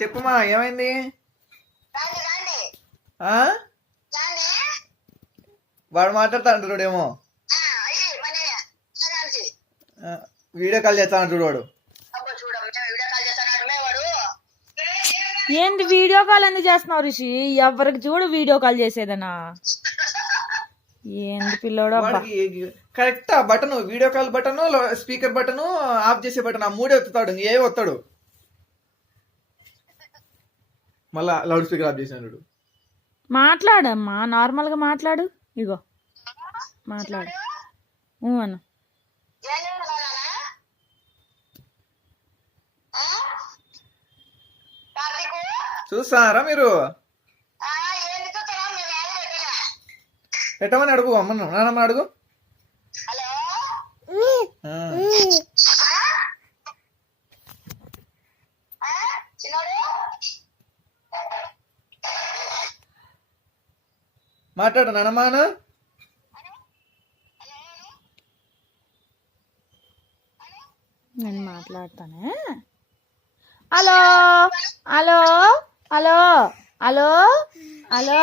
చెప్పుమా ఏమైంది? వాడు మాట్లాడుతాంటాడేమో, video call చేస్తా అంటాడు వాడు. ఏంది వీడియో కాల్ ఎందుకు చేస్తున్నావు రిషి? ఎవరికి చూడు వీడియో కాల్ చేసేదనా? ఏంది పిల్లోడు? కరెక్ట్ ఆ button, video call button, speaker button, of చేసే బటన్, ఆ మూడే ఒత్తుతాడు, ఏ ఒత్తాడు. మళ్ళా లౌడ్ స్పీకర్ ఆఫ్ చేసాడు. మాట్లాడమ్మా, నార్మల్ గా మాట్లాడు. ఇగో మాట్లాడు అన్న. చూస్తారా మీరు? ఎట్టమని అడుగు, అమ్మ నాన్నమ్మ అడుగు. మాట్లాడు నానమ్మాను. నేను మాట్లాడతానే. Hello hello hello hello hello.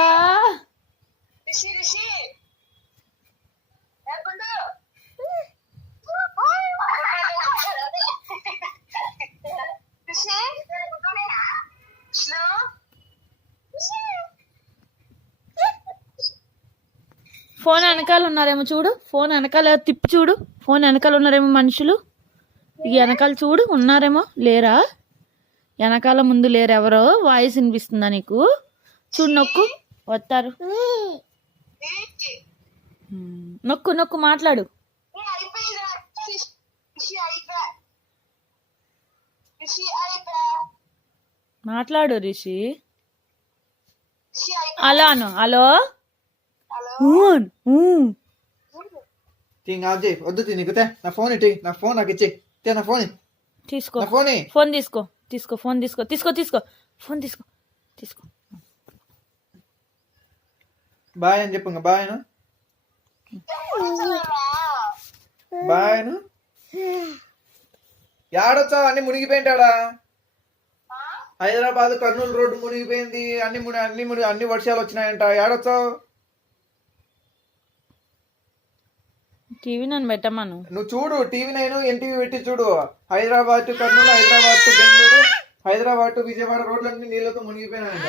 Phone వెనకాల ఉన్నారేమో చూడు, ఫోన్ వెనకాల తిప్పి చూడు, ఫోన్ వెనకాల ఉన్నారేమో మనుషులు. ఇక వెనకాల చూడు, ఉన్నారేమో లేరా? వెనకాల ముందు లేరు ఎవరో. వాయిస్ వినిపిస్తుందా నీకు? చూడు, నొక్కు, వస్తారు. నొక్కు నొక్కు, మాట్లాడు. మాట్లాడు రిషి. అలాను హలో. వద్దు నీకు నా ఫోన్ ఇటీ, నా ఫోన్ నాకు ఇచ్చే, నా ఫోన్ తీసుకో. ఫోన్ ఫోన్ తీసుకో, తీసుకో, ఫోన్ తీసుకో, తీసుకో, తీసుకో, ఫోన్ తీసుకో, తీసుకో. బాయ్ అని చెప్పు. Bye bye. యాడొచ్చావు? అన్ని మునిగిపోయింటాడా? హైదరాబాద్ కర్నూలు రోడ్డు మునిగిపోయింది, అన్ని వర్షాలు వచ్చినాయంట. యాడొచ్చావు? టీవీ నన్ను పెట్టమను. నువ్వు చూడు, టీవీ 9 ఎన్టీవీ పెట్టి చూడు. Hyderabad to Kurnool, Hyderabad to Bengaluru, Hyderabad to Vijayawada రోడ్లన్నీ నీళ్ళతో మునిగిపోయినాయంట.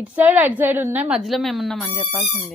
ఇటు సైడ్ అటు సైడ్ ఉన్నాయి, మధ్యలో మేమున్నామని చెప్పాల్సింది.